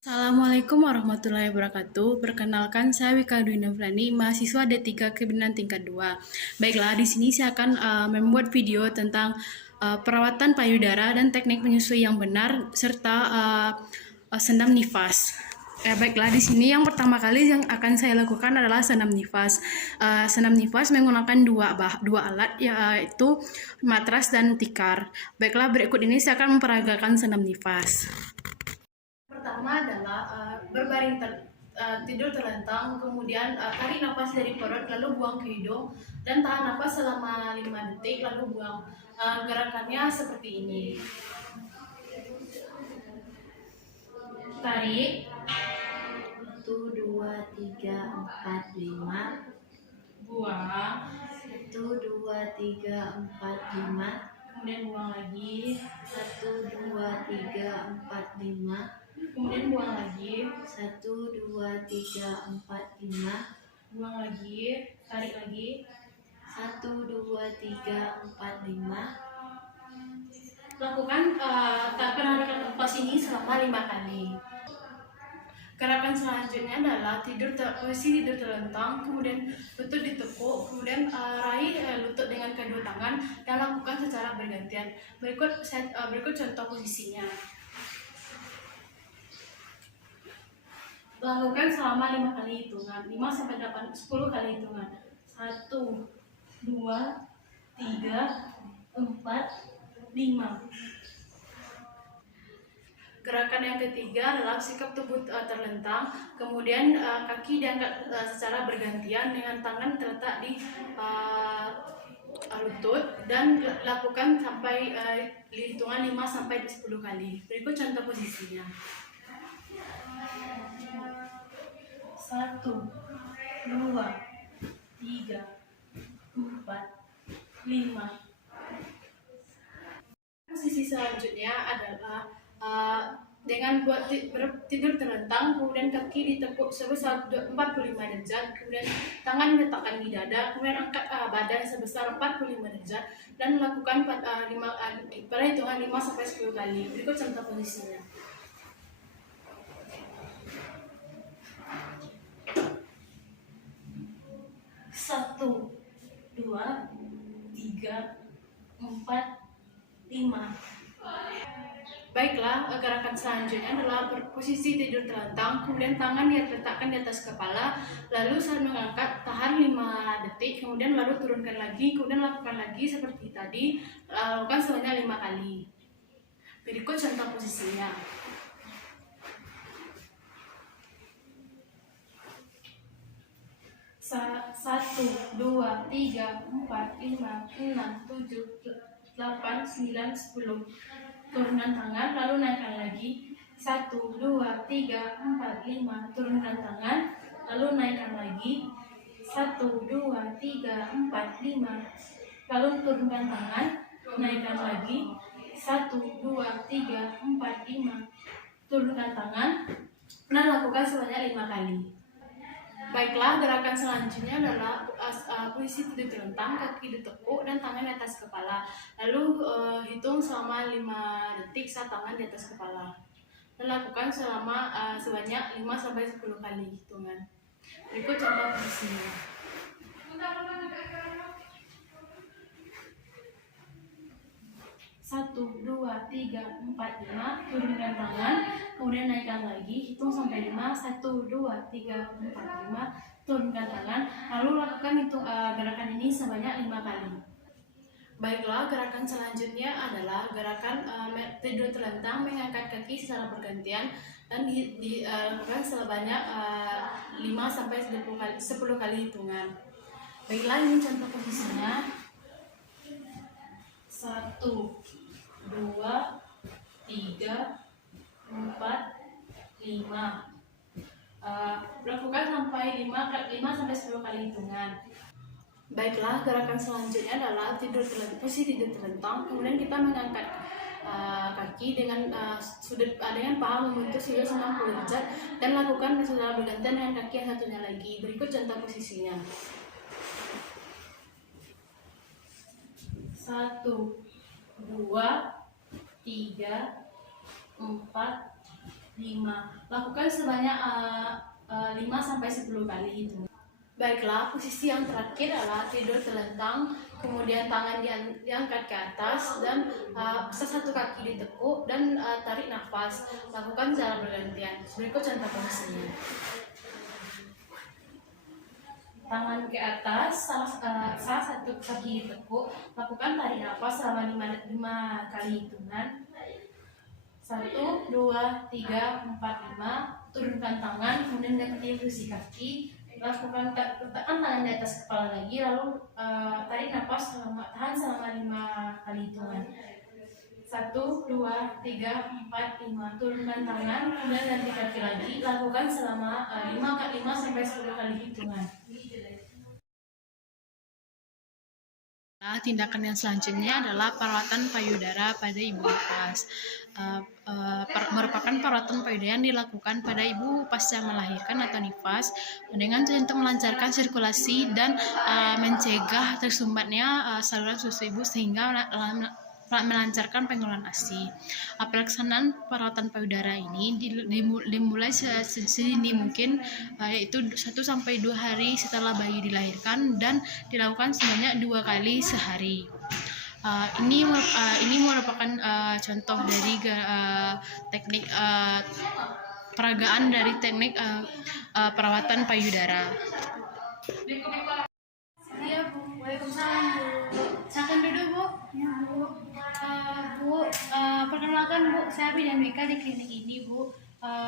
Assalamualaikum warahmatullahi wabarakatuh. Perkenalkan, saya Wika Dwi Nafrani, mahasiswa D3 Kebendan tingkat 2. Baiklah, di sini saya akan membuat video tentang perawatan payudara dan teknik menyusui yang benar serta senam nifas. Baiklah, di sini yang pertama kali yang akan saya lakukan adalah senam nifas. Senam nifas menggunakan dua alat, yaitu matras dan tikar. Baiklah, berikut ini saya akan memperagakan senam nifas. Pertama adalah tidur terlentang, kemudian tarik nafas dari perut lalu buang ke hidung dan tahan nafas selama 5 detik lalu buang. Gerakannya seperti ini. Tarik 1, 2, 3, 4, 5. buang 1, 2, 3, 4, 5. kemudian buang lagi 1, 2, 3, 4, 5. kemudian buang lagi 1, 2, 3, 4, 5. buang lagi, tarik lagi 1, 2, 3, 4, 5. lakukan penarikan nafas ini selama 5 kali. Gerakan selanjutnya adalah posisi tidur terlentang, kemudian lutut ditekuk, kemudian raih lutut dengan kedua tangan dan lakukan secara bergantian. Berikut contoh posisinya. Lakukan selama 5 kali hitungan, 5 sampai 8, 10 kali hitungan. 1, 2, 3, 4, 5. Gerakan yang ketiga adalah sikap tubuh terlentang, kemudian kaki diangkat secara bergantian dengan tangan terletak di lutut dan lakukan sampai hitungan 5 sampai 10 kali. Berikut contoh posisinya. 1, 2, 3, 4, 5. Posisi selanjutnya adalah dengan tidur terlentang, kemudian kaki ditekuk sebesar 45 derajat, kemudian tangan diletakkan di dada, kemudian angkat badan sebesar 45 derajat dan lakukan pada hitungan 5 sampai 10 kali. Berikut contoh posisinya. 1, 2, 3, 4, 5. Baiklah, gerakan selanjutnya adalah posisi tidur terlentang, kemudian tangan diletakkan di atas kepala, lalu saat mengangkat tahan 5 detik, kemudian lalu turunkan lagi, kemudian lakukan lagi seperti tadi, lakukan sebanyak 5 kali. Berikut contoh posisinya. 1, 2, 3, 4, 5, 6, 7, 8, 9, 10. Turunkan tangan, lalu naikkan lagi. 1, 2, 3, 4, 5. Turunkan tangan, lalu naikkan lagi. 1, 2, 3, 4, 5. Lalu turunkan tangan, naikkan lagi. 1, 2, 3, 4, 5. Turunkan tangan, dan lakukan sebanyak 5 kali. Baiklah, gerakan selanjutnya adalah posisi tidur terlentang, kaki ditekuk dan tangan di atas kepala. Lalu hitung selama 5 detik saat tangan di atas kepala. Dan lakukan sebanyak 5 sampai 10 kali hitungan. Berikut contoh posisinya. 1, 2, 3, 4, 5. Turunkan tangan, kemudian naikkan lagi, hitung sampai 5. 1, 2, 3, 4, 5. Turunkan tangan, lalu lakukan gerakan ini sebanyak 5 kali. Baiklah, gerakan selanjutnya adalah gerakan tidur terlentang, mengangkat kaki secara bergantian dan dilakukan sebanyak 5 sampai 10 kali hitungan. Baiklah, ini contoh posisinya. 1, 2, 3, 4, 5. Lakukan sampai 5 sampai 10 kali hitungan. Baiklah, gerakan selanjutnya adalah posisi tidur terlentang, kemudian kita mengangkat kaki dengan paha membentuk sudut 90 derajat dan lakukan secara bergantian dengan kaki yang satunya lagi. Berikut contoh posisinya. 1, 2, 3, 4, 5. Lakukan sebanyak 5-10 kali itu. Baiklah, posisi yang terakhir adalah tidur telentang, kemudian tangan diangkat ke atas dan satu kaki ditekuk dan tarik nafas. Lakukan secara bergantian. Berikut contoh posisinya. Tangan ke atas, salah satu kaki ditekuk, lakukan tarik nafas selama 5 kali hitungan. 1, 2, 3, 4, 5. Turunkan tangan, kemudian ganti posisi kaki. Lakukan letakkan tangan di atas kepala lagi, lalu tarik nafas tahan selama 5 kali hitungan. 1, 2, 3, 4, 5. Turunkan tangan, kemudian ganti kaki lagi. Lakukan selama 5 sampai 10 kali hitungan. Tindakan yang selanjutnya adalah perawatan payudara pada ibu nifas. Merupakan perawatan payudara yang dilakukan pada ibu pasca melahirkan atau nifas dengan tujuan untuk melancarkan sirkulasi dan mencegah tersumbatnya saluran susu ibu sehingga melancarkan pengeluaran ASI. Pelaksanaan perawatan payudara ini dimulai sedini mungkin, yaitu 1-2 hari setelah bayi dilahirkan dan dilakukan sebanyak 2 kali sehari. Ini merupakan contoh dari teknik peragaan dari teknik perawatan payudara. Iya Bu, waalaikumsalam Bu. Silakan duduk Bu. Ya Bu. Perkenalkan Bu, saya bidan Mika di klinik ini Bu.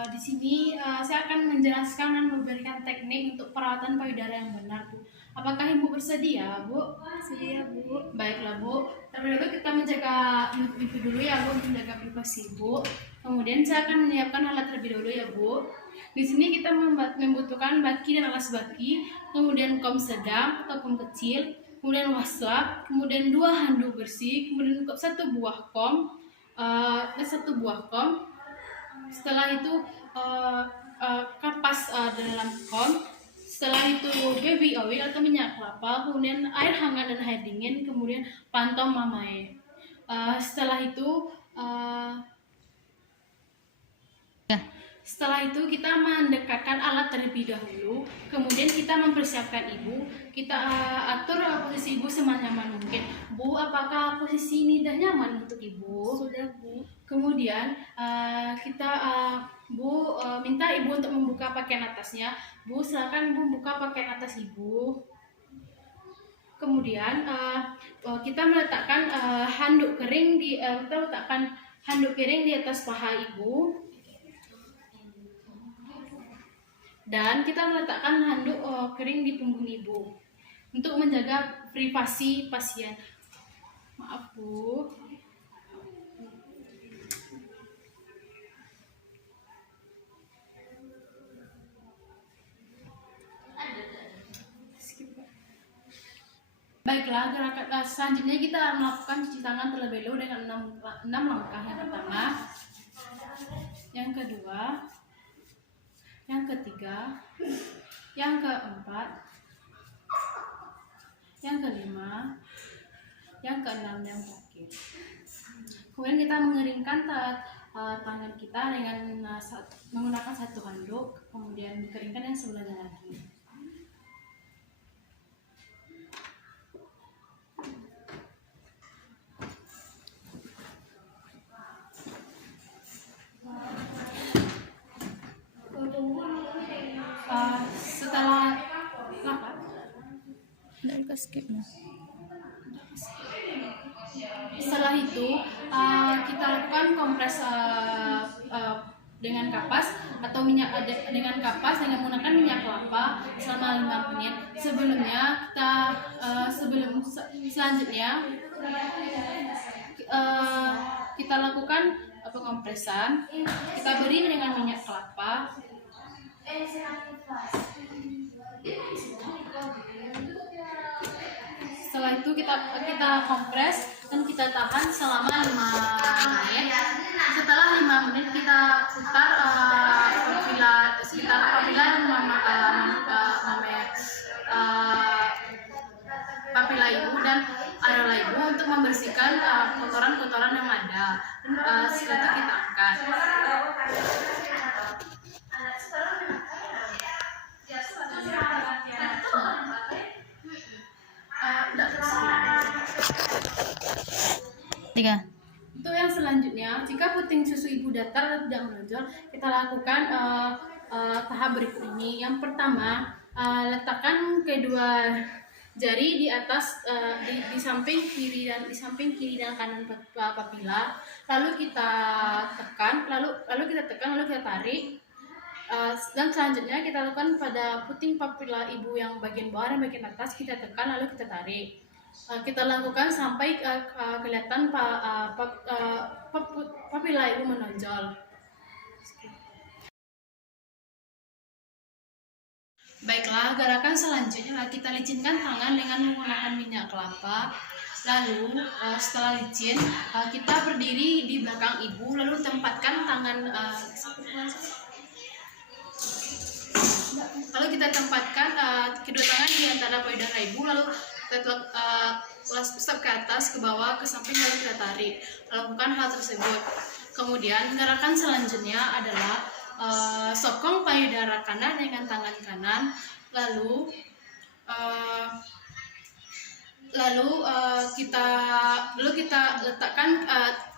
Di sini saya akan menjelaskan dan memberikan teknik untuk perawatan payudara yang benar Bu. Apakah Ibu bersedia Bu? Bersedia Bu. Baiklah Bu. Terlebih dahulu kita menjaga ibu dulu ya Bu, menjaga privasi Ibu. Kemudian saya akan menyiapkan alat terlebih dahulu ya Bu. Di sini kita membutuhkan baki dan alas baki, kemudian kom sedang ataupun kecil, kemudian waslap, kemudian 2 handuk bersih, kemudian 1 buah kom, dan 1 buah kom. Setelah itu kapas dalam kom. Setelah itu baby oil atau minyak kelapa, kemudian air hangat dan air dingin, kemudian pantom mamae. Setelah itu kita mendekatkan alat terlebih dahulu, kemudian kita mempersiapkan ibu, kita atur posisi ibu senyaman mungkin. Bu, apakah posisi ini sudah nyaman untuk ibu? Sudah Bu. Kemudian kita Bu minta ibu untuk membuka pakaian atasnya. Bu, silakan Bu buka pakaian atas ibu. Kemudian kita meletakkan handuk kering di atas paha ibu. Dan kita meletakkan handuk kering di punggung ibu untuk menjaga privasi pasien. Maaf Bu. Baiklah, gerakan selanjutnya kita melakukan cuci tangan terlebih dahulu dengan 6 langkah. Yang pertama, yang kedua, yang ketiga, yang keempat, yang kelima, yang keenam, yang terakhir. Kemudian kita mengeringkan tangan kita dengan menggunakan 1 handuk, kemudian dikeringkan yang sebelahnya lagi. Setelah Setelah itu kita lakukan kompres dengan kapas atau dengan menggunakan minyak kelapa selama 5 menit. Selanjutnya kita lakukan pengompresan. Kita beri dengan minyak kelapa. Setelah itu kita kompres dan kita tahan selama 5 menit. Setelah 5 menit kita putar apabila papila ibu dan areola ibu untuk membersihkan kotoran-kotoran yang ada. Setelah itu kita angkat. 3. Untuk yang selanjutnya, jika puting susu ibu datar dan tidak menonjol, kita lakukan tahap berikut ini. Yang pertama, letakkan kedua jari di atas di samping kiri dan kanan papila. Lalu kita tekan, lalu kita tarik. Dan selanjutnya kita lakukan pada puting papila ibu yang bagian bawah dan bagian atas, kita tekan lalu kita tarik. Kita lakukan sampai kelihatan papila ibu menonjol. Baiklah, gerakan selanjutnya kita licinkan tangan dengan menggunakan minyak kelapa. Lalu setelah licin, kita berdiri di belakang ibu, lalu tempatkan tangan kedua tangan di antara payudara ibu, lalu kita step ke atas, ke bawah, ke samping, lalu kita tarik. Lakukan hal tersebut. Kemudian gerakan selanjutnya adalah sokong payudara kanan dengan tangan kanan, lalu kita letakkan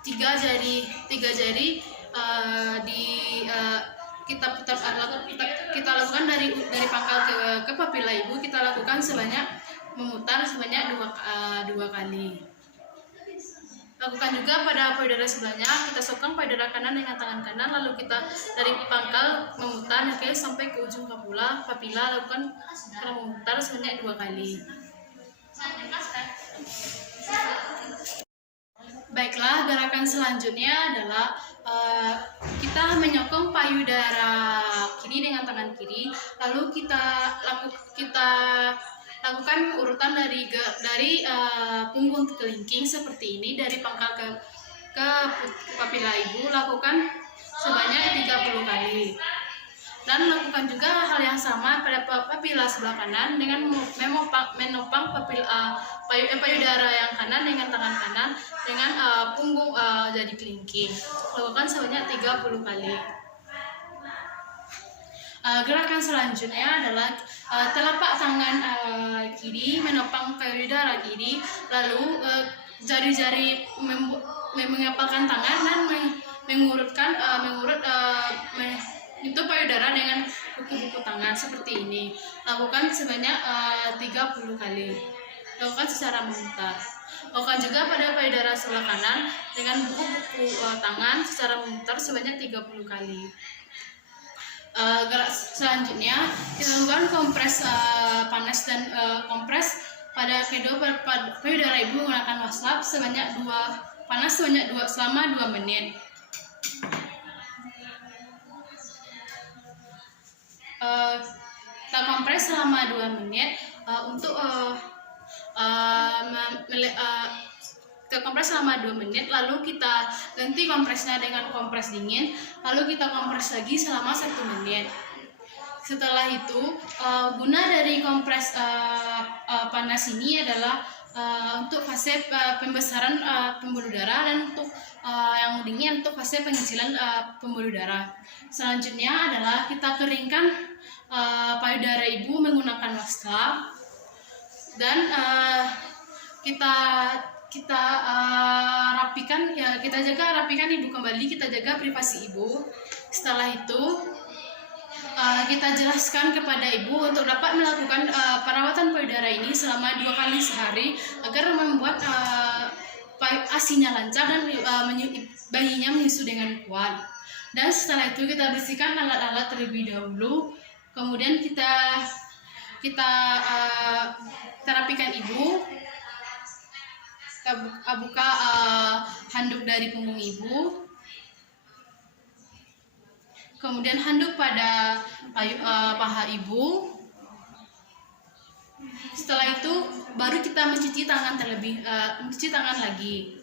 tiga jari kita lakukan dari pangkal ke papila ibu, kita lakukan memutar sebanyak dua kali. Lakukan juga pada payudara sebelahnya, kita sokong payudara kanan dengan tangan kanan, lalu kita dari pangkal memutar sampai ke ujung papila, lakukan memutar sebanyak 2 kali. Baiklah, gerakan selanjutnya adalah kita menyokong payudara kiri dengan tangan kiri, lalu kita lakukan urutan dari punggung ke kelingking seperti ini, dari pangkal ke papila ibu, lakukan sebanyak 30 kali. Dan lakukan juga hal yang sama pada papila sebelah kanan dengan menopang payudara yang kanan dengan tangan kanan dengan punggung jadi kelingking. Lakukan sebanyak 30 kali. Gerakan selanjutnya adalah telapak tangan kiri menopang payudara kiri, lalu jari-jari mengepalkan tangan dan mengurut itu payudara dengan kuku-kuku tangan seperti ini. Lakukan sebanyak 30 kali. Lakukan secara memutar. Lakukan juga pada payudara sebelah kanan dengan kuku-kuku tangan secara memutar sebanyak 30 kali. Gerak selanjutnya kita lakukan kompres panas dan kompres pada kedua payudara ibu menggunakan waslap selama 2 menit. Kita kompres selama 2 menit untuk kita kompres selama 2 menit, lalu kita ganti kompresnya dengan kompres dingin, lalu kita kompres lagi selama 1 menit. Setelah itu, guna dari kompres panas ini adalah untuk fase pembesaran pembuluh darah, dan untuk yang dingin untuk fase pengecilan pembuluh darah. Selanjutnya adalah kita keringkan payudara ibu menggunakan waslap, dan kita rapikan, ya, kita rapikan ibu kembali, kita jaga privasi ibu. Setelah itu kita jelaskan kepada ibu untuk dapat melakukan perawatan payudara ini selama 2 kali sehari agar membuat ASI-nya lancar dan bayinya menyusu dengan kuat. Dan setelah itu kita bersihkan alat-alat terlebih dahulu, kemudian kita rapikan ibu. Kita buka handuk dari punggung ibu, kemudian handuk pada paha ibu. Setelah itu baru kita mencuci tangan lagi.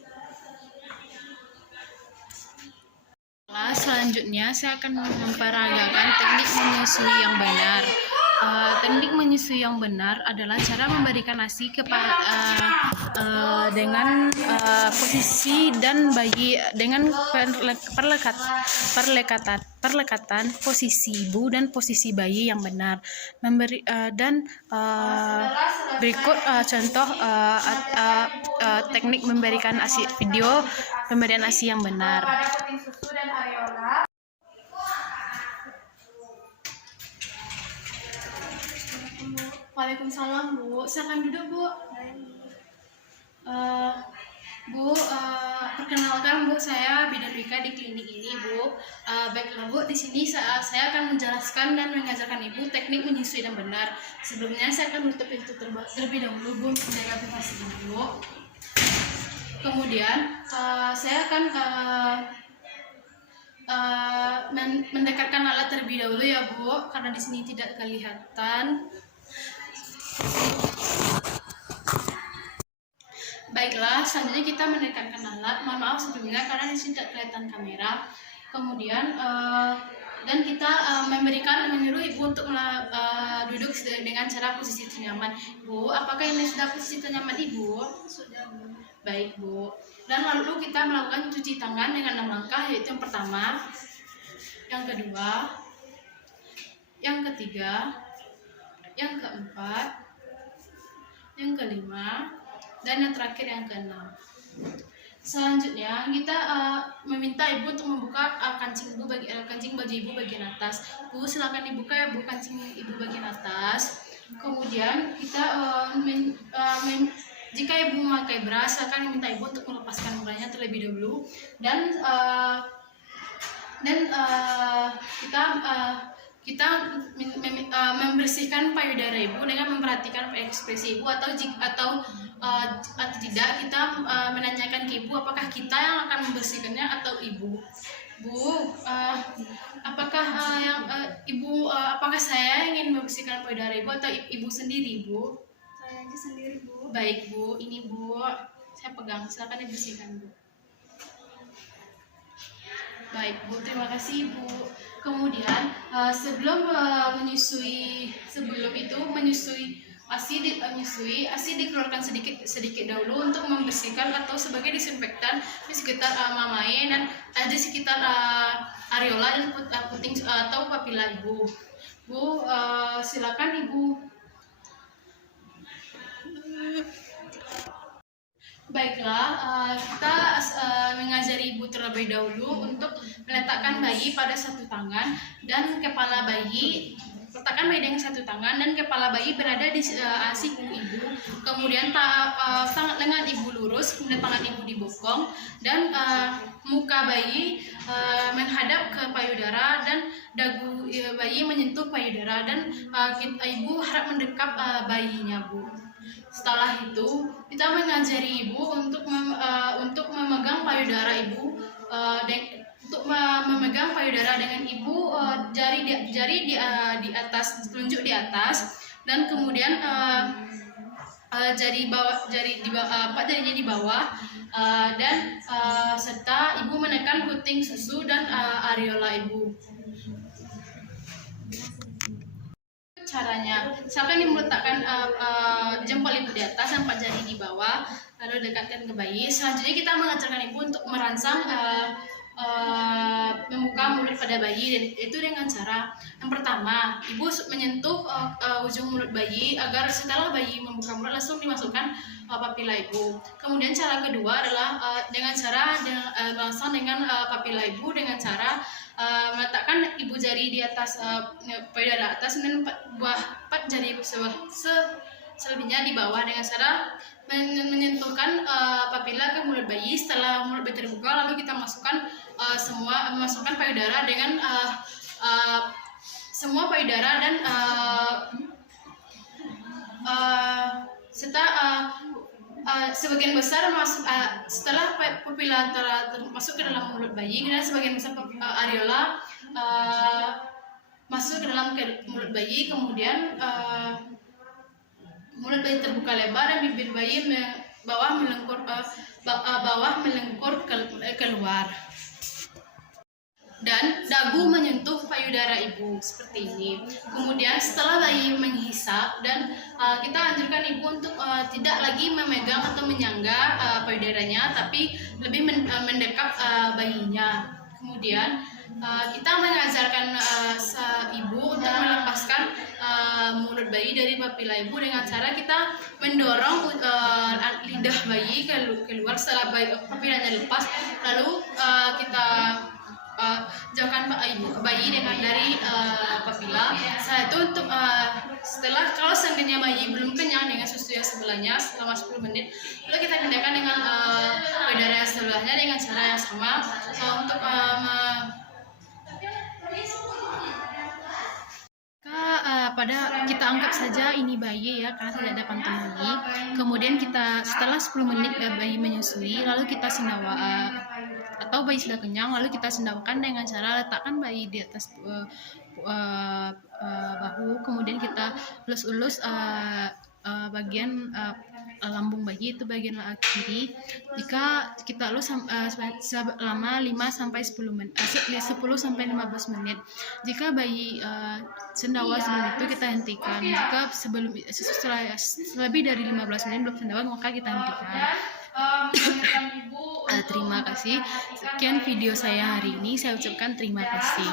Selanjutnya saya akan memperagakan teknik menyusui yang benar. teknik menyusui yang benar adalah cara memberikan ASI dengan posisi dan bayi dengan perlekatan posisi ibu dan posisi bayi yang benar. Berikut contoh teknik memberikan ASI, video pemberian ASI yang benar. Waalaikumsalam, Bu. Silakan duduk, Bu. Perkenalkan, Bu, saya bidan Wika di klinik ini, Bu. Baiklah, Bu, di sini saya akan menjelaskan dan mengajarkan Ibu teknik menyusui yang benar. Sebelumnya saya akan menutup pintu terlebih dahulu, Bu, untuk menjaga privasi Ibu. Kemudian saya akan mendekatkan alat terlebih dahulu ya, Bu, karena di sini tidak kelihatan. Baiklah, selanjutnya kita mendekatkan alat. Mohon maaf sebelumnya karena di sini tidak kelihatan kamera. Kemudian dan kita menyuruh Ibu untuk duduk dengan cara posisi ternyaman. Bu, apakah ini sudah posisi ternyaman Ibu? Sudah, Bu. Baik, Bu. Dan lalu kita melakukan cuci tangan dengan 6 langkah, yaitu yang pertama, yang kedua, yang ketiga, yang keempat, yang kelima, dan yang terakhir yang keenam. Selanjutnya kita meminta Ibu untuk membuka kancing baju Ibu bagian atas. Bu, silakan dibuka ya, Bu, kancing Ibu bagian atas. Kemudian kita jika Ibu memakai bra, silakan diminta Ibu untuk melepaskan branya terlebih dahulu. Dan kita membersihkan payudara Ibu dengan memperhatikan ekspresi Ibu atau tidak, kita menanyakan ke Ibu apakah kita yang akan membersihkannya atau Ibu. Bu, apakah apakah saya ingin membersihkan payudara Ibu atau Ibu sendiri, Bu? Saya aja sendiri, Bu. Baik, Bu. Ini, Bu, saya pegang. Silakan dibersihkan, Bu. Baik, Bu, terima kasih, Bu. Kemudian sebelum menyusui ASI dikeluarkan sedikit dahulu untuk membersihkan atau sebagai disinfektan di sekitar mamae dan di sekitar areola dan puting atau papila Ibu. Bu, silakan Ibu. Baiklah, kita mengajari Ibu terlebih dahulu untuk meletakkan bayi pada satu tangan dan kepala bayi. Letakkan bayi dengan satu tangan dan kepala bayi berada di siku Ibu. Kemudian lengan Ibu lurus, kemudian tangan Ibu dibokong dan muka bayi menghadap ke payudara dan dagu bayi menyentuh payudara dan Ibu harap mendekap bayinya, Bu. Setelah itu kita mengajari Ibu untuk memegang payudara Ibu untuk memegang payudara dengan Ibu jari di atas, telunjuk di atas, dan kemudian empat jarinya di bawah, dan serta Ibu menekan puting susu dan areola Ibu. Caranya, misalkan Ibu meletakkan jempol Ibu di atas, 4 jari di bawah, lalu dekatkan ke bayi. Selanjutnya kita mengajarkan Ibu untuk merangsang membuka mulut pada bayi, dan itu dengan cara yang pertama, Ibu menyentuh ujung mulut bayi agar setelah bayi membuka mulut langsung dimasukkan papila Ibu. Kemudian cara kedua adalah dengan cara merangsang dengan papila Ibu dengan cara meletakkan Ibu jari di atas payudara atas dan 4 jari selebihnya di bawah dengan cara menyentuhkan papila ke mulut bayi. Setelah mulut bayi terbuka, lalu kita memasukkan payudara dengan semua payudara dan sebagian besar setelah papila masuk ke dalam mulut bayi, dan sebagian besar areola masuk ke dalam mulut bayi. Kemudian mulut bayi terbuka lebar dan bibir bayi bawah melengkur keluar. dan dagu menyentuh payudara ibu seperti ini. Kemudian setelah bayi menghisap dan kita anjurkan ibu untuk tidak lagi memegang atau menyangga payudaranya, tapi lebih mendekap bayinya. Kemudian kita mengajarkan ibu untuk melepaskan mulut bayi dari papila ibu dengan cara kita mendorong lidah bayi keluar setelah papilanya lepas, lalu kita jauhkan bayi dari papila. Setelah itu untuk kalau seandainya bayi belum kenyang dengan susu yang sebelahnya selama 10 menit, lalu kita pindahkan dengan payudara yang sebelahnya dengan cara yang sama untuk pada kita anggap saja ini bayi ya, karena tidak ada pantun. Kemudian kita setelah 10 menit bayi menyusui, lalu kita sendawa atau bayi sudah kenyang, lalu kita sendawakan dengan cara letakkan bayi di atas bahu, kemudian kita elus-elus bagian lambung bayi, itu bagian kiri. Jika kita elus selama 5-10 menit, 10-15 menit. Jika bayi sendawa sebelum itu kita hentikan. Jika lebih dari 15 menit belum sendawa, maka kita hentikan. Terima kasih. Sekian video saya hari ini. Saya ucapkan terima kasih.